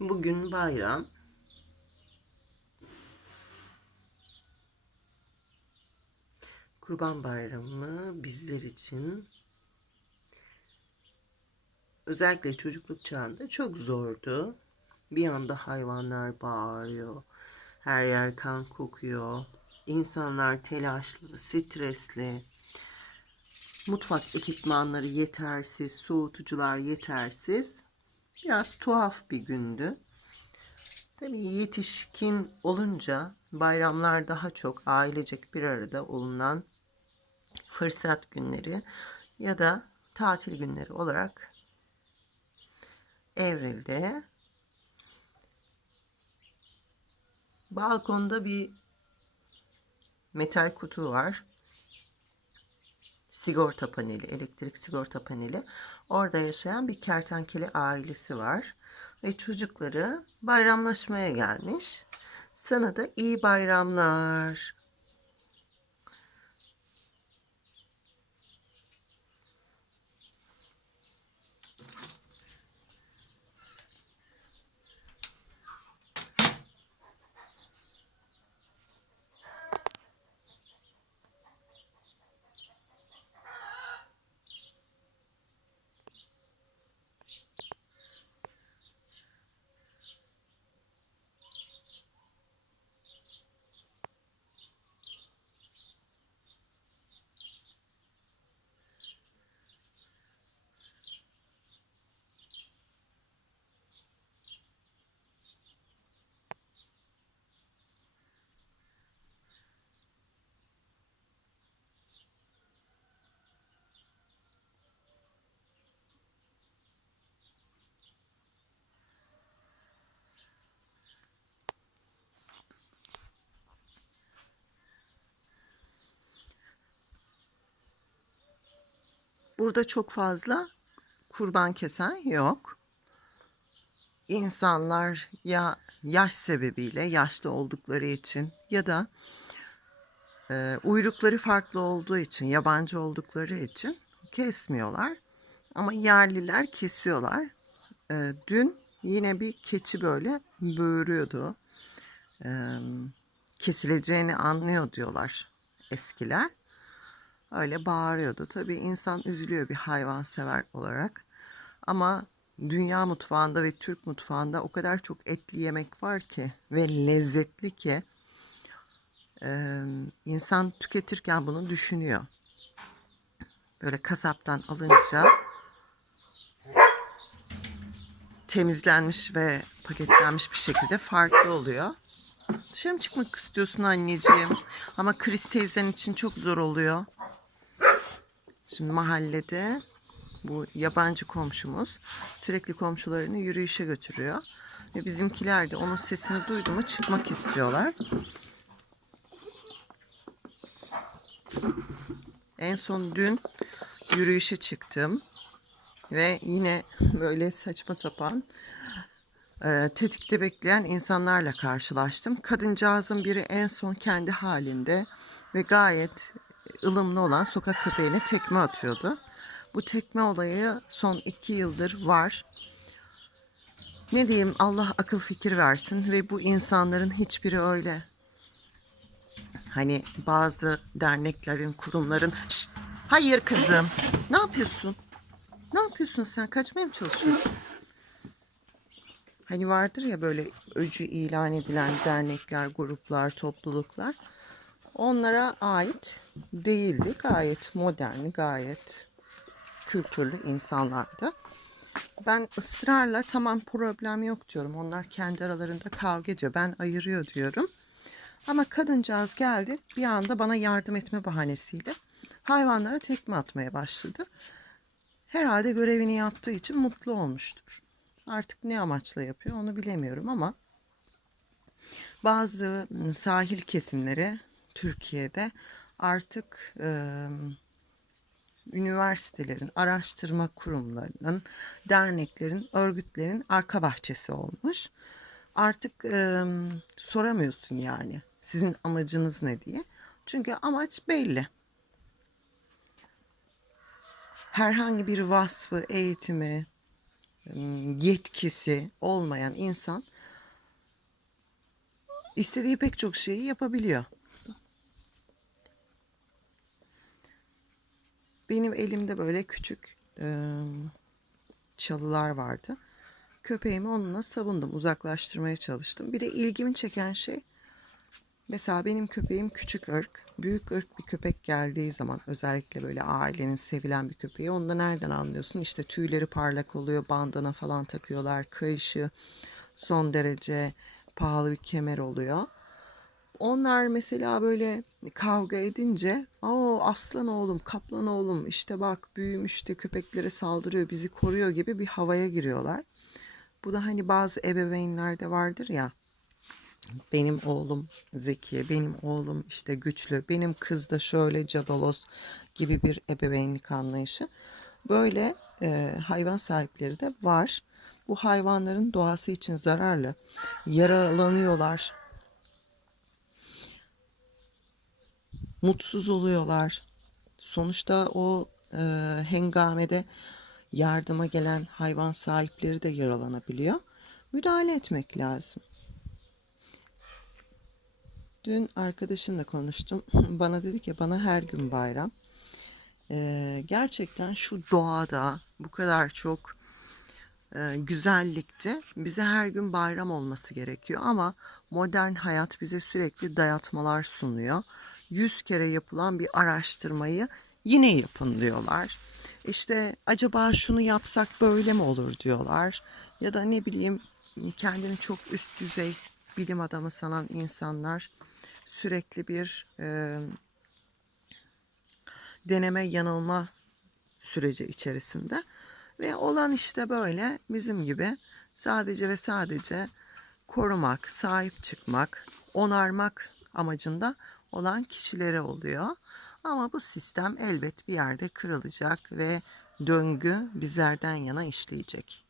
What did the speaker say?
Bugün bayram. Kurban Bayramı bizler için özellikle çocukluk çağında çok zordu. Bir anda hayvanlar bağırıyor. Her yer kan kokuyor. İnsanlar telaşlı, stresli. Mutfak ekipmanları yetersiz, soğutucular yetersiz. Biraz tuhaf bir gündü. Tabii yetişkin olunca bayramlar daha çok ailecek bir arada olunan fırsat günleri ya da tatil günleri olarak evrildi. Balkonda bir metal kutu var. Sigorta paneli, elektrik sigorta paneli. Orada yaşayan bir kertenkele ailesi var. Ve çocukları bayramlaşmaya gelmiş. Sana da iyi bayramlar. Burada çok fazla kurban kesen yok. İnsanlar ya yaş sebebiyle yaşlı oldukları için ya da e, uyrukları farklı olduğu için, yabancı oldukları için kesmiyorlar. Ama yerliler kesiyorlar. E, dün yine bir keçi böyle böğürüyordu. E, kesileceğini anlıyor diyorlar eskiler. Öyle bağırıyordu. Tabii insan üzülüyor bir hayvansever olarak. Ama dünya mutfağında ve Türk mutfağında o kadar çok etli yemek var ki ve lezzetli ki insan tüketirken bunu düşünüyor. Böyle kasaptan alınca temizlenmiş ve paketlenmiş bir şekilde farklı oluyor. Dışarı mı çıkmak istiyorsun anneciğim? Ama Chris teyzen için çok zor oluyor. Şimdi mahallede bu yabancı komşumuz sürekli komşularını yürüyüşe götürüyor. Ve bizimkiler de onun sesini duydu mu çıkmak istiyorlar. En son dün yürüyüşe çıktım. Ve yine böyle saçma sapan e, tetikte bekleyen insanlarla karşılaştım. Kadıncağızın biri en son kendi halinde ve gayet ılımlı olan sokak köpeğine tekme atıyordu. Bu tekme olayı son iki yıldır var. Ne diyeyim Allah akıl fikir versin ve bu insanların hiçbiri öyle. Hani bazı derneklerin, kurumların... Şşt, hayır kızım. Ne yapıyorsun? Ne yapıyorsun sen? Kaçmaya mı çalışıyorsun? Hani vardır ya böyle öcü ilan edilen dernekler, gruplar, topluluklar. Onlara ait değildi. Gayet modern, gayet kültürlü insanlardı. Ben ısrarla tamam problem yok diyorum. Onlar kendi aralarında kavga ediyor. Ben ayırıyor diyorum. Ama kadıncağız geldi bir anda bana yardım etme bahanesiyle hayvanlara tekme atmaya başladı. Herhalde görevini yaptığı için mutlu olmuştur. Artık ne amaçla yapıyor onu bilemiyorum ama bazı sahil kesimleri Türkiye'de artık e, üniversitelerin, araştırma kurumlarının, derneklerin, örgütlerin arka bahçesi olmuş. Artık e, soramıyorsun yani sizin amacınız ne diye. Çünkü amaç belli. Herhangi bir vasfı, eğitimi, yetkisi olmayan insan istediği pek çok şeyi yapabiliyor. Benim elimde böyle küçük ım, çalılar vardı. Köpeğimi onunla savundum, uzaklaştırmaya çalıştım. Bir de ilgimi çeken şey Mesela benim köpeğim küçük ırk. Büyük ırk bir köpek geldiği zaman özellikle böyle ailenin sevilen bir köpeği onda nereden anlıyorsun? İşte tüyleri parlak oluyor, bandana falan takıyorlar, kayışı son derece pahalı bir kemer oluyor. Onlar mesela böyle kavga edince o aslan oğlum, kaplan oğlum işte bak büyümüş de köpeklere saldırıyor, bizi koruyor gibi bir havaya giriyorlar. Bu da hani bazı ebeveynlerde vardır ya benim oğlum zeki, benim oğlum işte güçlü, benim kız da şöyle cadolos gibi bir ebeveynlik anlayışı. Böyle e, hayvan sahipleri de var. Bu hayvanların doğası için zararlı. Yaralanıyorlar. Mutsuz oluyorlar. Sonuçta o e, hengamede yardıma gelen hayvan sahipleri de yaralanabiliyor. Müdahale etmek lazım. Dün arkadaşımla konuştum. Bana dedi ki bana her gün bayram. Ee, gerçekten şu doğada bu kadar çok e, güzellikte bize her gün bayram olması gerekiyor. Ama modern hayat bize sürekli dayatmalar sunuyor. Yüz kere yapılan bir araştırmayı yine yapın diyorlar. İşte acaba şunu yapsak böyle mi olur diyorlar. Ya da ne bileyim kendini çok üst düzey bilim adamı sanan insanlar sürekli bir e, deneme yanılma süreci içerisinde ve olan işte böyle bizim gibi sadece ve sadece korumak, sahip çıkmak, onarmak amacında olan kişilere oluyor. Ama bu sistem elbet bir yerde kırılacak ve döngü bizlerden yana işleyecek.